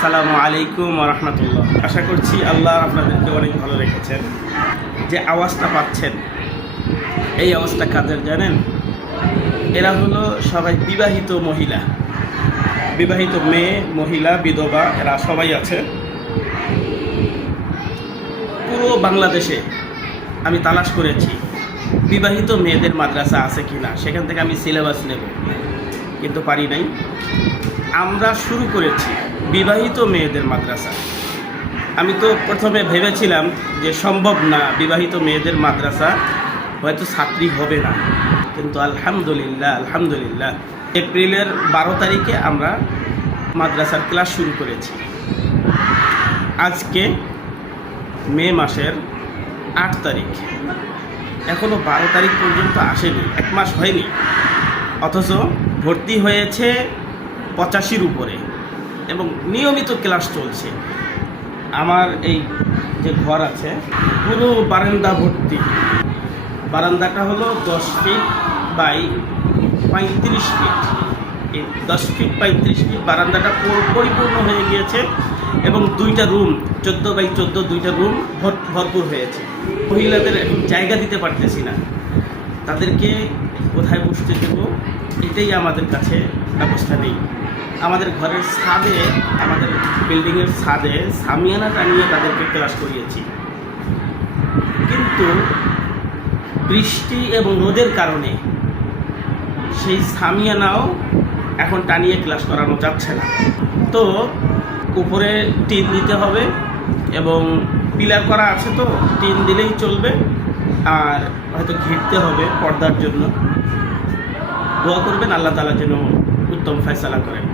আসসালামু আলাইকুম রহমতুল্লাহ। আশা করছি আল্লাহ আপনাদেরকে অনেক ভালো রেখেছেন। যে আওয়াজটা পাচ্ছেন, এই আওয়াজটা কাদের জানেন? এরা হলো সবাই বিবাহিত মহিলা। বিবাহিত মেয়ে, মহিলা, বিধবা, এরা সবাই আছে। পুরো বাংলাদেশে আমি তালাশ করেছি, বিবাহিত মেয়েদের মাদ্রাসা আছে কি না সেখান থেকে আমি সিলেবাস নেব। কিন্তু পারি নাই। আমরা শুরু করেছি বিবাহিত মেয়েদের মাদ্রাসা। আমি তো প্রথমে ভেবেছিলাম যে সম্ভব না বিবাহিত মেয়েদের মাদ্রাসা হয়তো ছাত্রী হবে না। কিন্তু আলহামদুলিল্লাহ আলহামদুলিল্লাহ, এপ্রিলের বারো তারিখে আমরা মাদ্রাসার ক্লাস শুরু করেছি। আজকে মে মাসের আট তারিখ। এখনও বারো তারিখ পর্যন্ত আসেনি, এক মাস হয়নি। অথচ ভর্তি হয়েছে পঁচাশির উপরে। এবং নিয়মিত ক্লাস চলছে। আমার এই যে ঘর আছে, পুরো বারান্দা ভর্তি। বারান্দাটা হলো দশ ফিট বাই পঁয়ত্রিশ ফিট। এই দশ ফিট পঁয়ত্রিশ ফিট বারান্দাটা পুরো পরিপূর্ণ হয়ে গিয়েছে এবং দুইটা রুম, চোদ্দ বাই চোদ্দ দুইটা রুম ভরপুর হয়েছে। মহিলাদের জায়গা দিতে পারতেছি না। তাদেরকে কোথায় বসতে দেব? এটাই আমাদের কাছে ব্যবস্থা নেই। আমাদের ঘরের ছাদে, আমাদের বিল্ডিংয়ের ছাদে সামিয়ানা টানিয়ে তাদেরকে ক্লাস করিয়েছি। কিন্তু বৃষ্টি এবং রোদের কারণে সেই সামিয়ানাও এখন টানিয়ে ক্লাস করানো যাচ্ছে না। তো উপরে টিন দিতে হবে এবং পিলার করা আছে তো, টিন দিলেই চলবে। আর হয়তো ঘিরতে হবে পর্দার জন্য। দোয়া করবেন আল্লাহ তালা যেন উত্তম ফেসলা করেন।